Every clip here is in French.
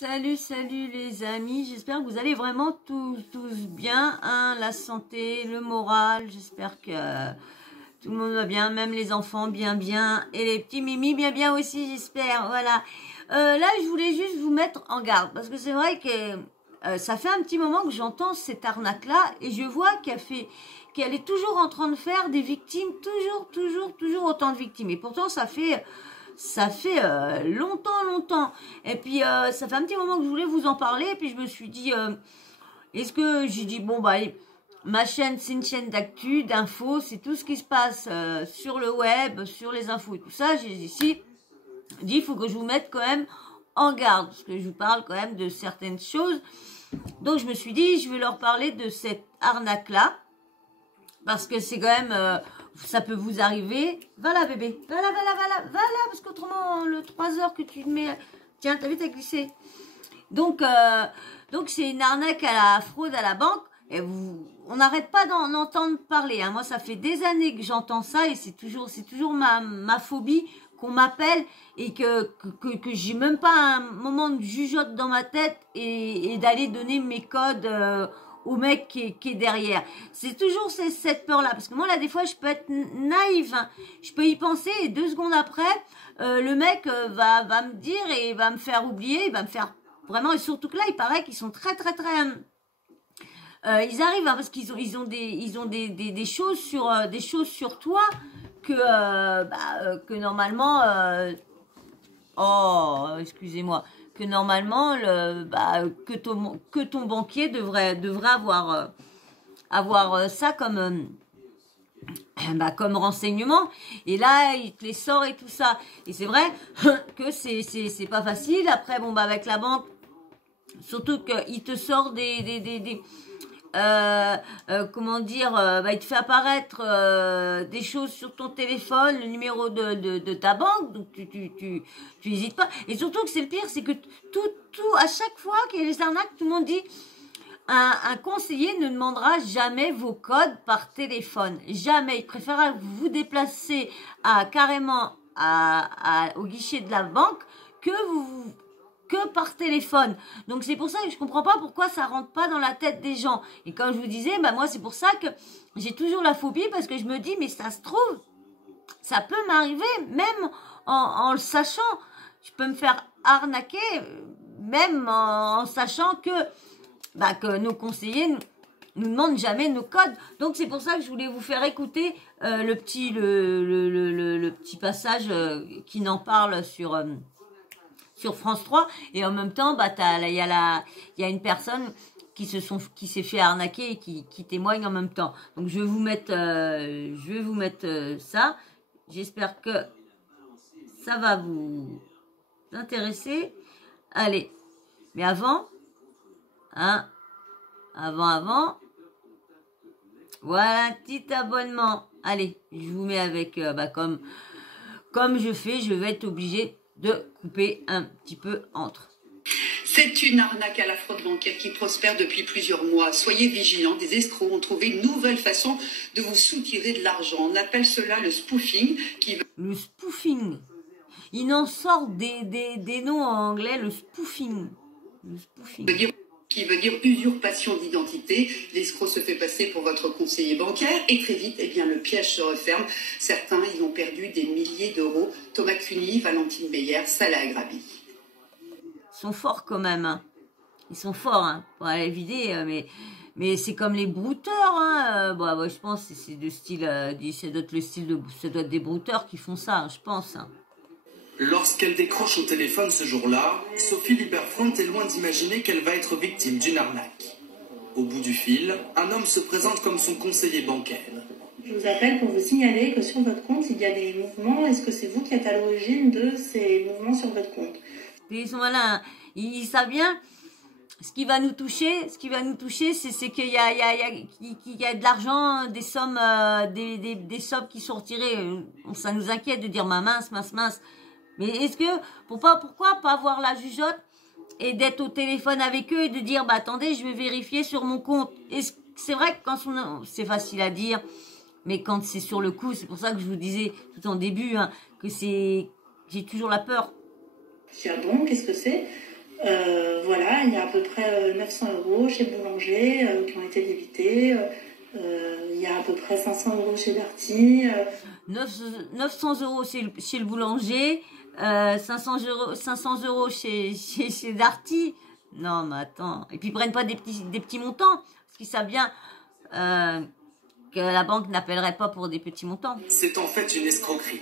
Salut, salut les amis, j'espère que vous allez vraiment tous bien, hein, la santé, le moral, j'espère que tout le monde va bien, même les enfants bien, et les petits mimis bien aussi, j'espère, voilà. Là, je voulais juste vous mettre en garde, parce que c'est vrai que ça fait un petit moment que j'entends cette arnaque-là, et je vois qu'elle est toujours en train de faire des victimes, toujours autant de victimes, et pourtant ça fait longtemps. Et puis, ça fait un petit moment que je voulais vous en parler. Et puis, je me suis dit, est-ce que j'ai dit, bon, bah, ma chaîne, c'est une chaîne d'actu, d'infos, c'est tout ce qui se passe sur le web, sur les infos et tout ça. J'ai ici dit, il faut que je vous mette quand même en garde, parce que je vous parle quand même de certaines choses. Donc, je me suis dit, je vais leur parler de cette arnaque-là, parce que c'est quand même... ça peut vous arriver. Voilà bébé, voilà, parce qu'autrement, le 3 heures que tu mets... Tiens, t'as vu, t'as glissé. Donc c'est une arnaque à la fraude à la banque. Et on n'arrête pas d'en entendre parler. Hein. Moi, ça fait des années que j'entends ça et c'est toujours ma phobie qu'on m'appelle et que j'ai même pas un moment de jugeote dans ma tête et d'aller donner mes codes au mec qui est derrière. C'est toujours cette peur-là. Parce que moi, là, des fois, je peux être naïve. Hein. Je peux y penser et 2 secondes après, le mec va me dire et va me faire oublier, il va me faire vraiment... Et surtout que là, il paraît qu'ils sont très... ils arrivent hein, parce qu'ils ont des choses sur toi que normalement... excusez-moi. Que normalement que ton banquier devrait avoir ça comme renseignement, et là il te les sort et tout ça, et c'est vrai que c'est pas facile après. Bon, avec la banque, surtout qu'il te sort comment dire, il te fait apparaître des choses sur ton téléphone, le numéro de ta banque, donc tu hésites pas. Et surtout que c'est le pire, c'est que tout à chaque fois qu'il y a les arnaques, tout le monde dit un conseiller ne demandera jamais vos codes par téléphone, jamais. Il préférera vous déplacer carrément au guichet de la banque que par téléphone. Donc c'est pour ça que je comprends pas pourquoi ça rentre pas dans la tête des gens. Et comme je vous disais, moi c'est pour ça que j'ai toujours la phobie, parce que je me dis, mais ça se trouve, ça peut m'arriver même en le sachant. Je peux me faire arnaquer même en sachant que nos conseillers nous demandent jamais nos codes. Donc c'est pour ça que je voulais vous faire écouter le petit passage qui n'en parle sur France 3, et en même temps, il y a une personne qui s'est fait arnaquer et qui témoigne en même temps. Donc je vais vous mettre, ça. J'espère que ça va vous intéresser. Allez, mais avant, voilà un petit abonnement. Allez, je vous mets avec, comme je fais, je vais être obligée de couper un petit peu entre. C'est une arnaque à la fraude bancaire qui prospère depuis plusieurs mois. Soyez vigilants, des escrocs ont trouvé une nouvelle façon de vous soutirer de l'argent. On appelle cela le spoofing. Le spoofing. Il en sort des noms en anglais, le spoofing. Le spoofing. Qui veut dire usurpation d'identité. L'escroc se fait passer pour votre conseiller bancaire et très vite, le piège se referme. Certains, ils ont perdu des milliers d'euros. Thomas Cuny, Valentine Beyer, Salah Agrabi. Ils sont forts quand même. Hein. Ils sont forts hein, pour aller vider, mais c'est comme les brouteurs. Hein. Je pense que c'est de style, ça doit être des brouteurs qui font ça, hein, je pense. Hein. Lorsqu'elle décroche au téléphone ce jour-là, Sophie Liberfront est loin d'imaginer qu'elle va être victime d'une arnaque. Au bout du fil, un homme se présente comme son conseiller bancaire. Je vous appelle pour vous signaler que sur votre compte, il y a des mouvements. Est-ce que c'est vous qui êtes à l'origine de ces mouvements sur votre compte? Ils sont malins. Ils savent bien. Ce qui va nous toucher, c'est qu'il y a de l'argent, des sommes, des sommes qui sont retirées. Ça nous inquiète de dire mince. Mais est-ce que, pourquoi pas avoir la jugeote et d'être au téléphone avec eux et de dire, attendez, je vais vérifier sur mon compte. C'est vrai que quand c'est facile à dire, mais quand c'est sur le coup, c'est pour ça que je vous disais tout en début, hein, que j'ai toujours la peur. Ah bon, qu'est-ce que c'est? il y a à peu près 900 € chez Boulanger qui ont été débités. Il y a à peu près 500 € chez Darty. 900 € chez le boulanger, 500 € chez Darty. Non, mais attends. Et puis ils prennent pas des petits montants, parce qu'ils savent bien que la banque n'appellerait pas pour des petits montants. C'est en fait une escroquerie.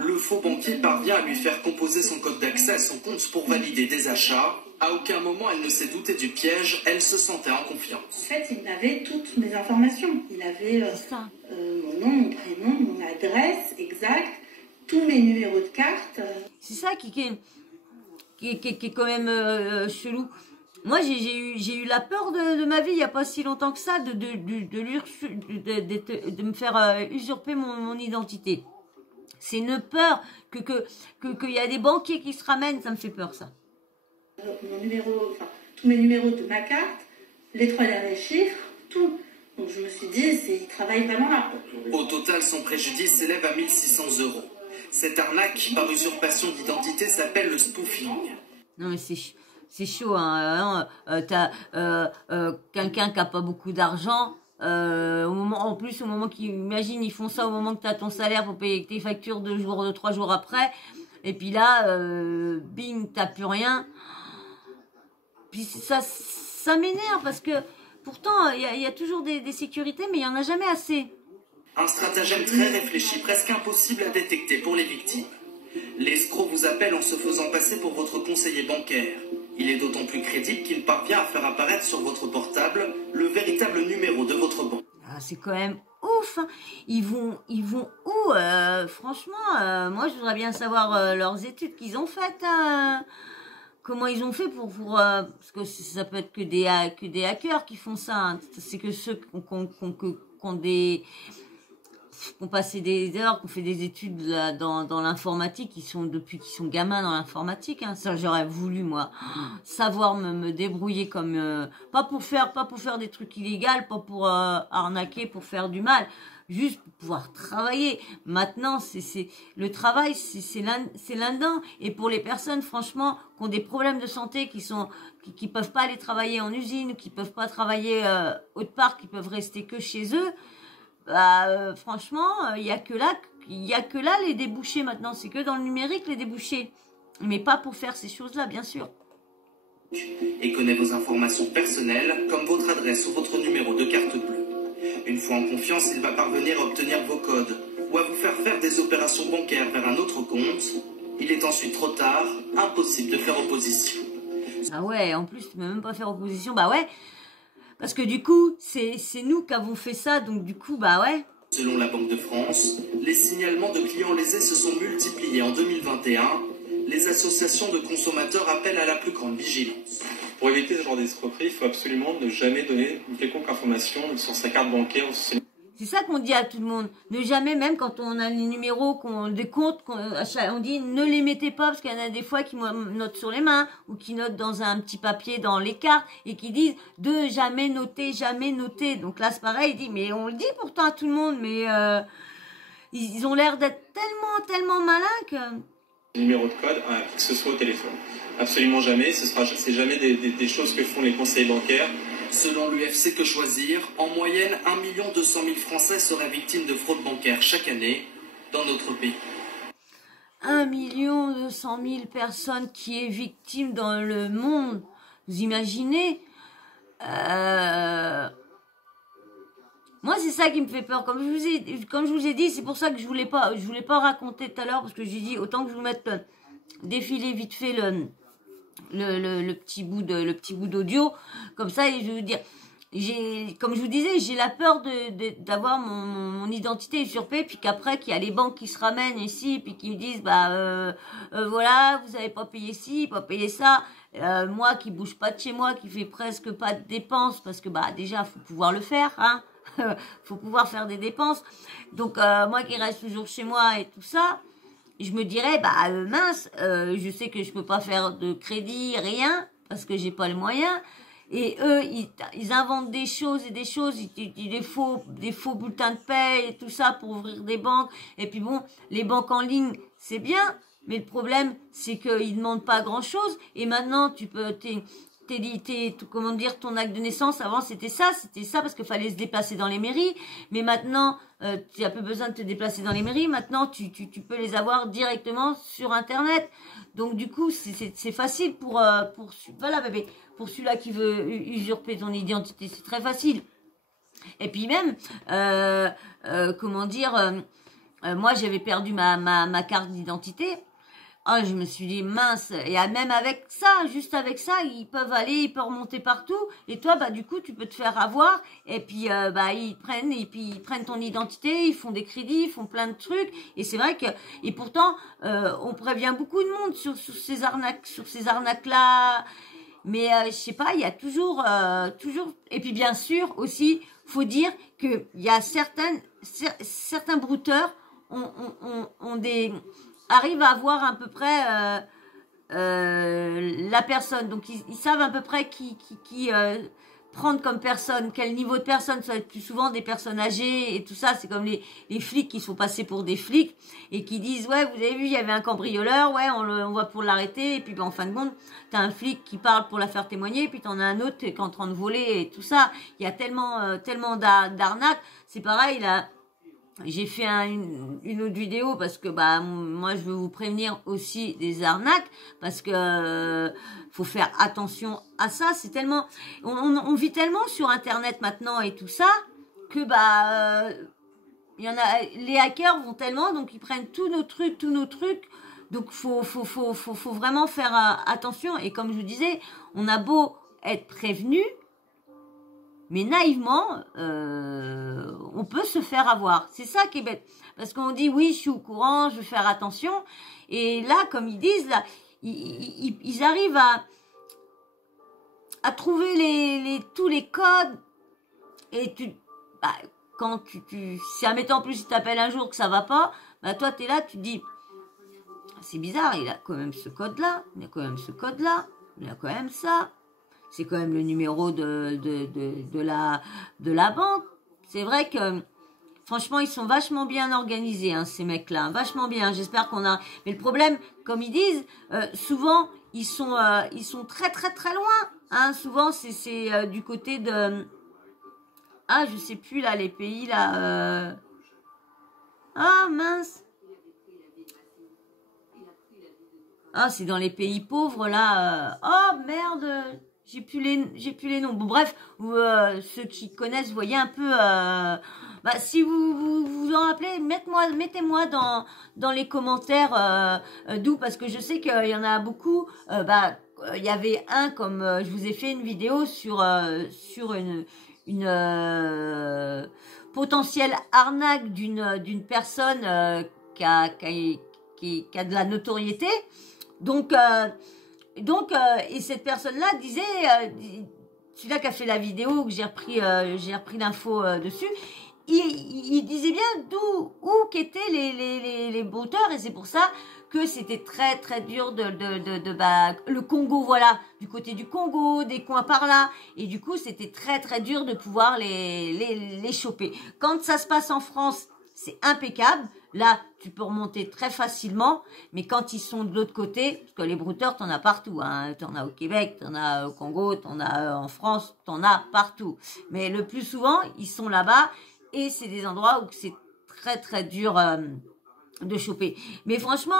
Le faux banquier parvient à lui faire composer son code d'accès à son compte pour valider des achats. À aucun moment elle ne s'est doutée du piège, elle se sentait en confiance. En fait, il avait toutes mes informations. Il avait mon nom, mon prénom, mon adresse exacte, tous mes numéros de carte. C'est ça qui est quand même chelou. Moi, j'ai eu la peur de ma vie il n'y a pas si longtemps que ça, de me faire usurper mon identité. C'est une peur qu'il y a des banquiers qui se ramènent, ça me fait peur, ça. Mon numéro, enfin, tous mes numéros de ma carte, les 3 derniers chiffres, tout. Donc je me suis dit, ils travaillent vraiment là. Au total, son préjudice s'élève à 1 600 €. Cette arnaque par usurpation d'identité s'appelle le spoofing. Non mais c'est chaud, hein. T'as quelqu'un qui n'a pas beaucoup d'argent. Au moment imagine, ils font ça au moment que tu as ton salaire pour payer tes factures 3 jours après. Et puis là, bing, t'as plus rien. Puis ça m'énerve parce que pourtant, il y a toujours des sécurités, mais il n'y en a jamais assez. Un stratagème très réfléchi, presque impossible à détecter pour les victimes. L'escroc vous appelle en se faisant passer pour votre conseiller bancaire. Il est d'autant plus crédible qu'il parvient à faire apparaître sur votre portable le véritable numéro de votre banque. Ah, c'est quand même ouf, hein. Ils vont où franchement, moi je voudrais bien savoir leurs études qu'ils ont faites. Comment ils ont fait pour parce que ça peut être que des hackers qui font ça. Hein. C'est que ceux qui ont passé des heures, qui ont fait des études là, dans l'informatique, depuis qu'ils sont gamins dans l'informatique. Hein. Ça, j'aurais voulu, moi, savoir me débrouiller comme... pas pour faire des trucs illégaux, pas pour arnaquer, pour faire du mal. Juste pour pouvoir travailler. Maintenant, le travail, c'est l'un-dedans. Et pour les personnes, franchement, qui ont des problèmes de santé, qui peuvent pas aller travailler en usine, qui peuvent pas travailler autre part, qui peuvent rester que chez eux, franchement, il y a que là les débouchés maintenant. C'est que dans le numérique les débouchés, mais pas pour faire ces choses-là, bien sûr. Et connaît vos informations personnelles, comme votre adresse ou votre numéro de carte bleue. Une fois en confiance, il va parvenir à obtenir vos codes ou à vous faire des opérations bancaires vers un autre compte. Il est ensuite trop tard, impossible de faire opposition. Ah ouais, en plus, tu ne peux même pas faire opposition, bah ouais. Parce que du coup, c'est nous qui avons fait ça, donc du coup, bah ouais. Selon la Banque de France, les signalements de clients lésés se sont multipliés en 2021. Les associations de consommateurs appellent à la plus grande vigilance. Pour éviter ce genre d'escroquerie, il faut absolument ne jamais donner une quelconque information sur sa carte bancaire ou sur ses... C'est ça qu'on dit à tout le monde. Ne jamais, même quand on a les numéros, des comptes, on dit ne les mettez pas parce qu'il y en a des fois qui notent sur les mains ou qui notent dans un petit papier dans les cartes et qui disent de jamais noter, jamais noter. Donc là, c'est pareil, il dit mais on le dit pourtant à tout le monde, mais ils ont l'air d'être tellement malins que... Numéro de code à qui que ce soit au téléphone. Absolument jamais. C'est jamais des choses que font les conseillers bancaires. Selon l'UFC Que Choisir, en moyenne, 1 200 000 Français seraient victimes de fraude bancaire chaque année dans notre pays. 1 200 000 personnes qui est victime dans le monde. Vous imaginez Moi, c'est ça qui me fait peur. Comme je vous ai dit, c'est pour ça que je voulais pas raconter tout à l'heure, parce que j'ai dit autant que je vous mette défiler vite fait le petit bout d'audio, comme ça, et je veux dire, comme je vous disais, j'ai la peur d'avoir mon identité usurpée, puis qu'après qu'il y a les banques qui se ramènent ici, puis qui me disent voilà, vous avez pas payé ci, pas payé ça, moi qui bouge pas de chez moi, qui fait presque pas de dépenses, parce que déjà faut pouvoir le faire, hein. Faut pouvoir faire des dépenses. Donc moi qui reste toujours chez moi et tout ça, je me dirais mince, je sais que je peux pas faire de crédit, rien, parce que j'ai pas les moyens. Et eux, ils inventent des choses et des choses, des faux bulletins de paie et tout ça pour ouvrir des banques. Et puis bon, les banques en ligne, c'est bien, mais le problème, c'est qu'ils demandent pas grand chose. Et maintenant, comment dire, ton acte de naissance, avant c'était ça parce qu'il fallait se déplacer dans les mairies, mais maintenant tu n'as plus besoin de te déplacer dans les mairies, maintenant tu peux les avoir directement sur internet, donc du coup c'est facile pour voilà bébé, pour celui-là qui veut usurper ton identité, c'est très facile. Et puis même comment dire, moi j'avais perdu ma carte d'identité. Ah, je me suis dit, mince, et même avec ça, juste avec ça, ils peuvent remonter partout, et toi, bah, du coup, tu peux te faire avoir, et puis, bah, ils prennent ton identité, ils font des crédits, ils font plein de trucs, et c'est vrai que, et pourtant, on prévient beaucoup de monde sur ces arnaques-là, mais, je sais pas, il y a toujours, et puis bien sûr, aussi, faut dire que il y a certains brouteurs ont arrivent à voir à peu près la personne. Donc, ils savent à peu près qui prendre comme personne, quel niveau de personne. Ça va être plus souvent des personnes âgées et tout ça. C'est comme les flics qui se font passer pour des flics et qui disent, ouais, vous avez vu, il y avait un cambrioleur, ouais, on va pour l'arrêter. Et puis, ben, en fin de compte, t'as un flic qui parle pour la faire témoigner, et puis t'en as un autre qui est en train de voler et tout ça. Il y a tellement d'arnaques. C'est pareil, là. J'ai fait une autre vidéo parce que bah moi je veux vous prévenir aussi des arnaques parce que faut faire attention à ça. C'est tellement on vit tellement sur internet maintenant et tout ça que bah il y en a, les hackers vont tellement, donc ils prennent tous nos trucs donc faut vraiment faire attention. Et comme je vous disais, on a beau être prévenu, mais naïvement, on peut se faire avoir. C'est ça qui est bête. Parce qu'on dit, oui, je suis au courant, je vais faire attention. Et là, comme ils disent, là, ils arrivent à trouver tous les codes. Et bah, quand si admettons en plus, si t'appelles un jour que ça va pas, bah, toi, t'es là, tu te dis, c'est bizarre, il a quand même ce code-là, il a quand même ce code-là, il a quand même ça. C'est quand même le numéro de la banque. C'est vrai que, franchement, ils sont vachement bien organisés, hein, ces mecs-là. Vachement bien. J'espère qu'on a... Mais le problème, comme ils disent, souvent, ils sont très, très, très loin. Hein. Souvent, c'est du côté de... Ah, je sais plus, là, les pays, là... Ah, mince. Ah, c'est dans les pays pauvres, là. Oh, merde. J'ai plus les noms. Bon, bref, ceux qui connaissent, voyez un peu. Bah, si vous en rappelez, mettez-moi dans les commentaires d'où, parce que je sais qu'il y en a beaucoup. Bah, il y avait un comme je vous ai fait une vidéo sur une potentielle arnaque d'une personne qui a de la notoriété. Donc, et cette personne-là disait, celui-là qui a fait la vidéo, que j'ai repris l'info dessus, il disait bien où qu'étaient les brouteurs, et c'est pour ça que c'était très très dur bah, le Congo, voilà, du côté du Congo, des coins par là, et du coup c'était très très dur de pouvoir les choper. Quand ça se passe en France, c'est impeccable. Là, tu peux remonter très facilement, mais quand ils sont de l'autre côté, parce que les brouteurs, t'en as partout, hein. T'en as au Québec, t'en as au Congo, t'en as en France, t'en as partout. Mais le plus souvent, ils sont là-bas, et c'est des endroits où c'est très très dur de choper. Mais franchement,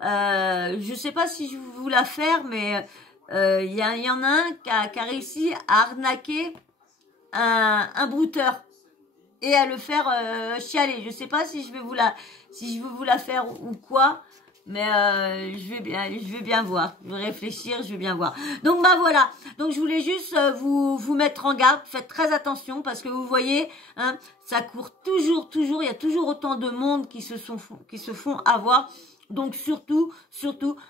je sais pas si je vais vous la faire, mais il y en a un qui a réussi à arnaquer un brouteur et à le faire chialer. Je sais pas si je vais vous la faire ou quoi, mais je vais bien voir. Je vais réfléchir, je vais bien voir. Donc bah voilà. Donc je voulais juste vous mettre en garde. Faites très attention parce que vous voyez, hein, ça court toujours. Il y a toujours autant de monde qui se font avoir. Donc surtout,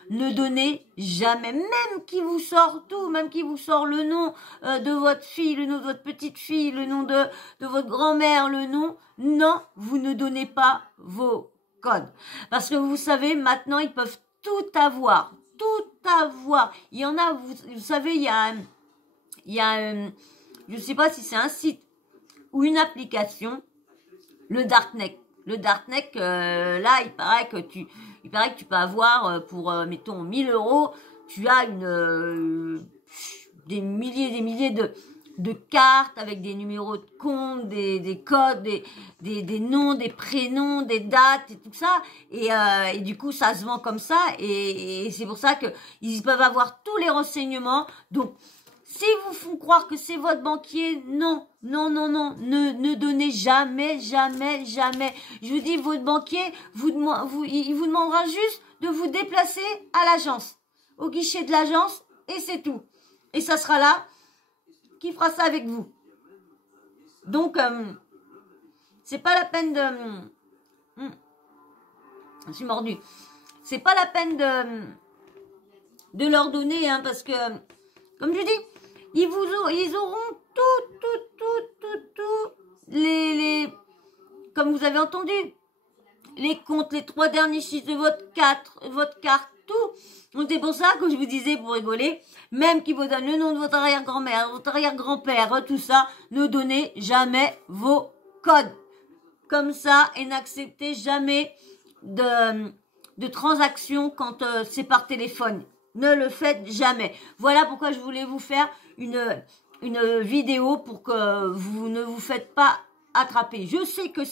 ne donnez jamais, même qui vous sort tout, même qui vous sort le nom de votre fille, le nom de votre petite fille, le nom de votre grand-mère, le nom. Non, vous ne donnez pas vos codes. Parce que vous savez, maintenant, ils peuvent tout avoir. Il y en a, vous savez, il y a je ne sais pas si c'est un site ou une application, le Darknet. Le Darknet, là, il paraît que tu peux avoir pour, mettons, 1000 €, tu as des milliers de cartes avec des numéros de compte, des codes, des noms, des prénoms, des dates et tout ça. Et du coup, ça se vend comme ça. Et c'est pour ça que ils peuvent avoir tous les renseignements. Donc, si vous font croire que c'est votre banquier, non, ne donnez jamais. Je vous dis, votre banquier, il vous demandera juste de vous déplacer à l'agence, au guichet de l'agence, et c'est tout. Et ça sera là qui fera ça avec vous. Donc, c'est pas la peine de... je suis mordue. C'est pas la peine de leur donner, hein, parce que, comme je dis, ils auront tout, comme vous avez entendu, les comptes, les 3 derniers chiffres de votre carte, tout. Donc c'est pour ça que je vous disais, pour rigoler, même qu'ils vous donnent le nom de votre arrière-grand-mère, votre arrière-grand-père, tout ça, ne donnez jamais vos codes. Comme ça, et n'acceptez jamais de transactions quand c'est par téléphone. Ne le faites jamais. Voilà pourquoi je voulais vous faire une vidéo pour que vous ne vous faites pas attraper. Je sais que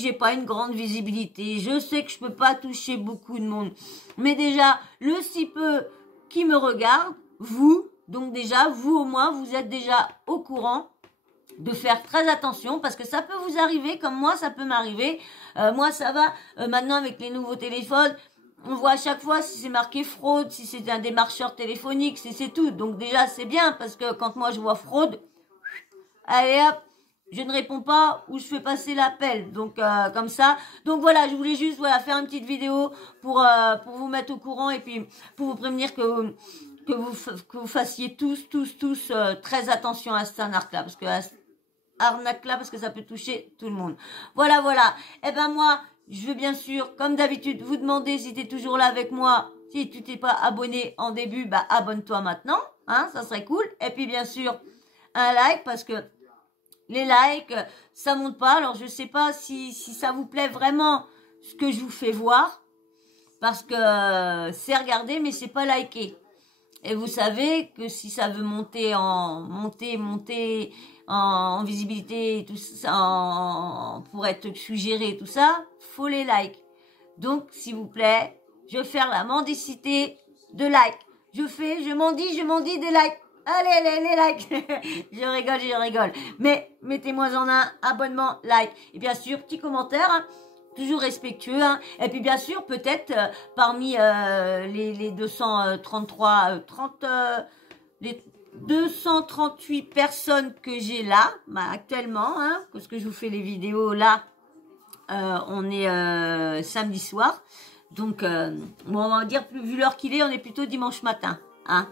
j'ai pas une grande visibilité. Je sais que je peux pas toucher beaucoup de monde. Mais déjà, le si peu qui me regarde, vous, donc déjà, vous au moins, vous êtes déjà au courant de faire très attention parce que ça peut vous arriver, comme moi, ça peut m'arriver. Moi, ça va. Maintenant, avec les nouveaux téléphones, on voit à chaque fois si c'est marqué fraude, si c'est un démarcheur téléphonique, si c'est tout. Donc déjà, c'est bien parce que quand moi, je vois fraude, allez hop, je ne réponds pas ou je fais passer l'appel. Donc, comme ça. Donc voilà, je voulais juste faire une petite vidéo pour vous mettre au courant et puis pour vous prévenir que vous fassiez tous très attention à cette arnaque-là. Parce que ça peut toucher tout le monde. Voilà. Eh ben moi, je veux bien sûr, comme d'habitude, vous demander si tu es toujours là avec moi. Si tu t'es pas abonné en début, bah abonne-toi maintenant. Hein, ça serait cool. Et puis bien sûr, un like parce que les likes, ça monte pas. Alors je sais pas si ça vous plaît vraiment ce que je vous fais voir. Parce que c'est regarder, mais c'est pas liker. Et vous savez que si ça veut monter en visibilité et tout ça, pour être suggéré et tout ça, faut les likes. Donc, s'il vous plaît, je vais faire la mendicité de likes. Je m'en dis des likes. Allez, les likes. je rigole. Mais, mettez-moi en un abonnement, like. Et bien sûr, petit commentaire, hein. Toujours respectueux, hein. Et puis bien sûr, peut-être parmi les 238 personnes que j'ai là, actuellement, hein, parce que je vous fais les vidéos là, on est samedi soir, donc bon, on va dire, vu l'heure qu'il est, on est plutôt dimanche matin, hein.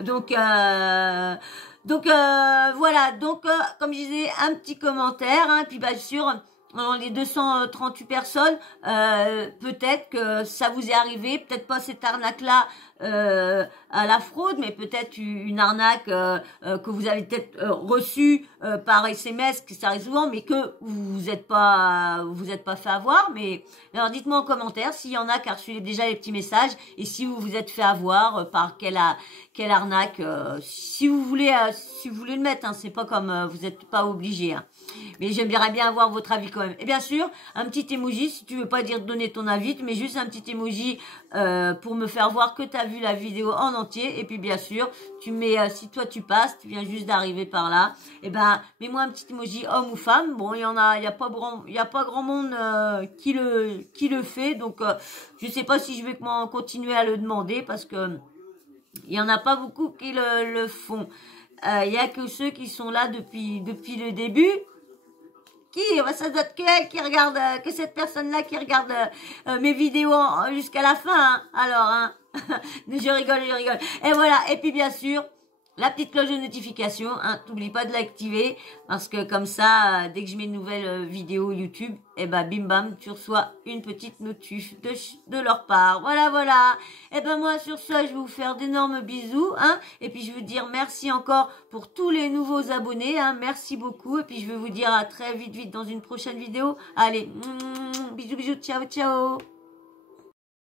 Donc voilà, donc comme je disais, un petit commentaire, hein, puis bien sûr, dans les 238 personnes, peut-être que ça vous est arrivé, peut-être pas cette arnaque-là à la fraude, mais peut-être une arnaque que vous avez peut-être reçue par SMS, que ça arrive souvent, mais que vous êtes pas fait avoir. Mais alors dites-moi en commentaire s'il y en a qui a reçu déjà les petits messages et si vous vous êtes fait avoir par quelle arnaque. Si vous voulez le mettre, hein, c'est pas comme vous n'êtes pas obligé. Hein. Mais j'aimerais bien avoir votre avis quand même. Et bien sûr, un petit emoji, si tu veux pas donner ton avis, tu mets juste un petit emoji pour me faire voir que tu as vu la vidéo en entier. Et puis bien sûr, tu mets, si toi tu passes, tu viens juste d'arriver par là, et ben mets-moi un petit emoji homme ou femme. Bon, il y a pas grand monde qui le fait. Donc je sais pas si je vais continuer à le demander parce que il y en a pas beaucoup qui le font. Il y a que ceux qui sont là depuis le début. Ça doit être qu'elle qui regarde, que cette personne-là qui regarde mes vidéos jusqu'à la fin. Hein. Alors, hein, je rigole. Et voilà. Et puis bien sûr, la petite cloche de notification. Hein, t'oublie pas de l'activer parce que comme ça, dès que je mets une nouvelle vidéo YouTube, et ben bim bam, tu reçois une petite notif de leur part. Voilà. Et ben moi sur ça, je vais vous faire d'énormes bisous. Hein, et puis je veux dire merci encore pour tous les nouveaux abonnés. Hein, merci beaucoup. Et puis je vais vous dire à très vite dans une prochaine vidéo. Allez, bisous, ciao.